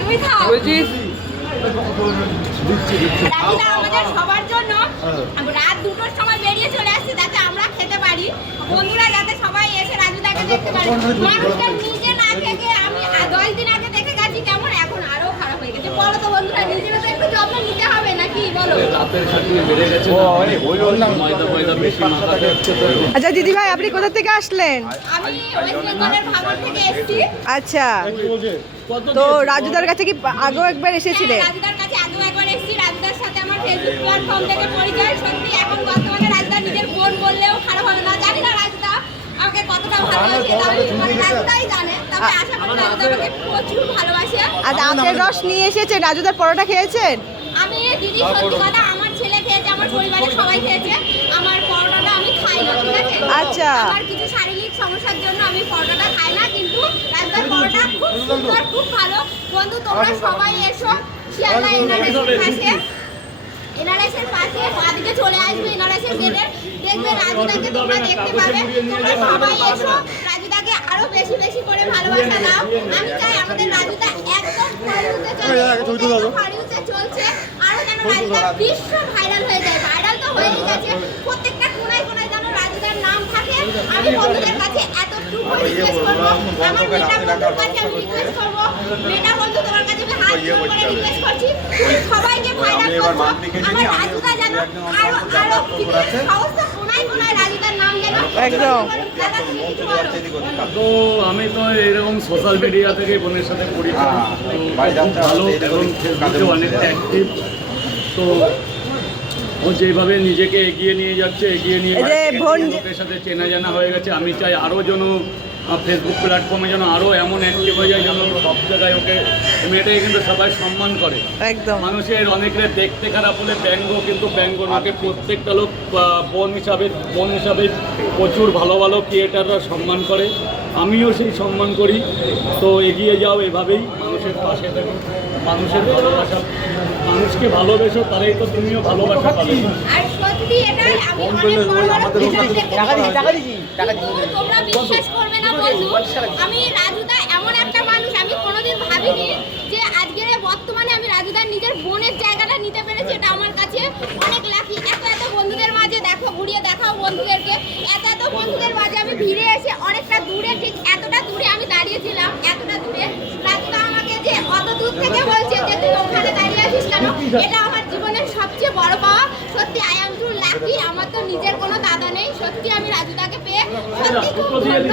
তুমি খাও বলছিস রাজুদা আমাদের সবার জন্য রাত 2টোর সময় বেরিয়ে চলে আসছে যাতে আমরা খেতে পারি, বন্ধুরা যাতে সবাই এসে রাজুদাকে দেখতে পারে। মানুষটা নিজে না থেকে আমি 10 দিন আগে দেখে গেছি কেমন, এখন আরো খারাপ হয়ে গেছে। বলো তো বন্ধুরা, নিজের তো একটু যত্ন নিতে হবে নাকি বলো? রাতের খাটিয়ে বেড়ে গেছে না, ময়দা ময়দা বেশি মাথাতে হচ্ছে। আচ্ছা দিদি ভাই, আপনি কোথা থেকে আসলেন? আমি ওয়েস্ট বেঙ্গলের ভাগর থেকে এসেছি। আচ্ছা, তো রাজুদার কাছে কি আগেও একবার এসেছিলেন? রাজুদার কাছে আগেও একবার এসেছি, রাজুদার সাথে আমার ফেসবুক প্ল্যাটফর্ম থেকে পরিচয়। সত্যি এখন বর্তমানে রাজুদা নিজের বোন বললেও খারাপ হবে না। জানি না রাজুদা আমাকে কতটা ভালোবাসে, তবে রাজুদাই জানে। তবে আশা করি রাজুদা আমাকে প্রচুর ভালোবাসে। আর আখের রস নিয়ে এসেছেন, রাজুদার পরোটা খেয়েছেন? আমি দিদি সত্যি কথা, আমার ছেলে খেয়েছে, আমার পরিবারের সবাই খেয়েছে, আমার পরোটাটা আমি খাই না, ঠিক আছে? আচ্ছা, আমার কিছু শারীরিক সমস্যার জন্য আমি পরোটাটা খাই না, কিন্তু রাজুদার পরোটা খুব সুন্দর, খুব ভালো। বন্ধু তোমরা সবাই এসো শিয়ালদা এনআরএসের পাশে বাদিকে চলে আসবে, এনআরএসের গেটে দেখবে রাজুদাকে তোমরা দেখতে পাবে। তোমরা সবাই এসো, রাজুদাকে আরো বেশি বেশি করে ভালোবাসা দাও। আমি চাই আমাদের রাজুদা একদম ফরিউতে চলছে, আরো যেন রাজুদা বিশ্ব ভাইরাল হয়ে যায়। ভাইরাল তো হয়েই গেছে, প্রত্যেকটা কোনায় কোনায় যেন রাজুদার নাম থাকে। আমি বন্ধুদের কাছে এতটুকু রিকোয়েস্ট করবো, আমার মেটা বন্ধুর কাছে আমি রিকোয়েস্ট করবো, মেটা বন্ধু তোমার কাছে আমি হাত জোড় করে রিকোয়েস্ট করছি, সবাইকে ভাইরাল করবো। আমার রাজুদা যেন আরো আরো সমস্ত কোনায় কোনায় রাজুদার নাম যেন একদম। তো আমি তো এরকম সোশ্যাল মিডিয়া থেকে বোনের সাথে পরিচয়, ভালো এবং ফেসবুকে অনেকটা অ্যাক্টিভ। তো ও যেভাবে নিজেকে এগিয়ে নিয়ে যাচ্ছে, লোকের সাথে চেনা জানা হয়ে গেছে। আমি চাই আরও যেন ফেসবুক প্ল্যাটফর্মে যেন আরও এমন অ্যাক্টিভ হয়ে যায়, যেন সব জায়গায় ওকে মেয়েটাকে কিন্তু সবাই সম্মান করে। একদম, মানুষের অনেকের দেখতে খারাপ হলে ব্যঙ্গ, কিন্তু ব্যঙ্গ নাকে প্রত্যেকটা লোক বোন হিসাবে প্রচুর ভালো ভালো ক্রিয়েটাররা সম্মান করে, আমিও সেই সম্মান করি। তো এগিয়ে যাও এভাবেই, মানুষের পাশে থাকো, মানুষের ভালোবাসা, মানুষকে ভালোবেসো, তাহলেই তো তুমিও ভালোবাসা পাবে। আর সত্যি এটাই আমি অনেক বড় তোমরা বিশ্বাস করবে না বন্ধু, আমি রাজুদা এমন একটা মানুষ, আমি কোনোদিন ভাবিনি যে আজকের বর্তমানে আমি রাজুদার নিজের বোনের জায়গাটা নিতে পেরেছি। এটা আমার কাছে অনেক লাকি। এত এত বন্ধুদের মাঝে দেখো, ঘুরিয়ে দেখাও বন্ধুদেরকে, এত এত বন্ধুদের মাঝে আমি ভিড়ে এসে অনেকটা দূরে, ঠিক এতটা দূরে আমি দাঁড়িয়েছিলাম, এতটা দূরে রাজুদা আমাকে যে অত দূর থেকে বলছে যে তুই ওখানে দাঁড়িয়ে আছিস কেন, এটা আমার জীবনের সবচেয়ে বড় পাওয়া। সত্যি আই এম টু লাকি। আমার তো নিজের কোনো দাদা নেই, সত্যি আমি রাজুদাকে পেয়ে সত্যি খুব ধন্য।